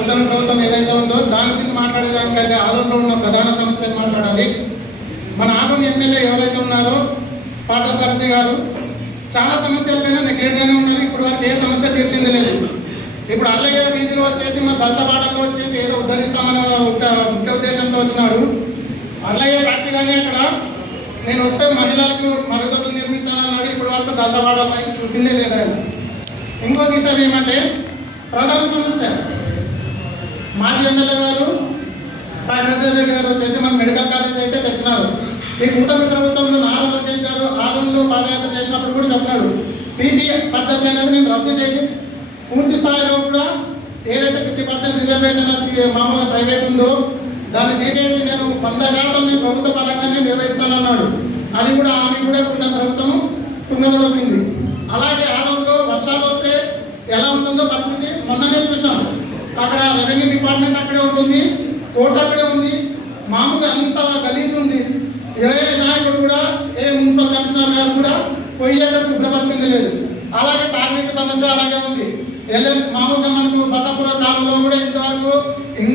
కూటమి ప్రభుత్వం ఏదైతే ఉందో దాని గురించి మాట్లాడడానికంటే ఆదోన్లో ఉన్న ప్రధాన సమస్యలు మాట్లాడాలి. మన ఆదోన్ ఎమ్మెల్యే ఎవరైతే ఉన్నారో పార్థసారథి గారు చాలా సమస్యలపైన నెగ్లెక్ట్గానే ఉన్నారు. ఇప్పుడు వరకు ఏ సమస్య తీర్చింది లేదు. ఇప్పుడు అల్లయ్య వీధిలో వచ్చేసి మా దళిత వాడల్లో వచ్చేసి ఏదో ఉద్ధరిస్తామని ముఖ్య ఉద్దేశంతో వచ్చినాడు. అల్లయ్య సాక్షిగానే అక్కడ నేను వస్తే మహిళలకు మరుగుదొడ్లు నిర్మిస్తానన్నాడు. ఇప్పుడు వరకు దళిత వాడలపైకి చూసిందే లేదండి. ఇంకో విషయం ఏమంటే ప్రధాన సమస్య మాజీ ఎమ్మెల్యే గారు సాయి ప్రసాద్ రెడ్డి గారు వచ్చేసి మన మెడికల్ కాలేజ్ అయితే తెచ్చినారు. ఈ కూటమి ప్రభుత్వంలో నారా లోకేష్ గారు ఆదంలో పాదయాత్ర చేసినప్పుడు కూడా చెప్పినాడు, పీపీ పద్ధతి అనేది నేను రద్దు చేసి పూర్తి స్థాయిలో కూడా ఏదైతే 50% రిజర్వేషన్ మామూలుగా ప్రైవేట్ ఉందో దాన్ని తీసేసి నేను 100% నేను ప్రభుత్వ పరంగానే నిర్వహిస్తానన్నాడు. అది కూడా ఆమె కూడా కూటమి ప్రభుత్వం తుంగలో దొరికింది. అలాగే ఆదంలో వర్షాలు వస్తే ఎలా ఉంటుందో పరిస్థితి మొన్ననే చూసాం. అక్కడ రెవెన్యూ డిపార్ట్మెంట్ అక్కడే ఉంటుంది, కోర్టు అక్కడే ఉంది, మామూలుగా అంత గలీజ్ ఉంది. ఏ నాయకుడు కూడా ఏ మున్సిపల్ కమిషనర్ గారు కూడా పోయి అక్కడ శుభ్రపరిచింది లేదు. అలాగే తాగునీటి సమస్య అలాగే ఉంది. మామూలుగా మనకు బసాపురం కాలంలో కూడా ఇంతవరకు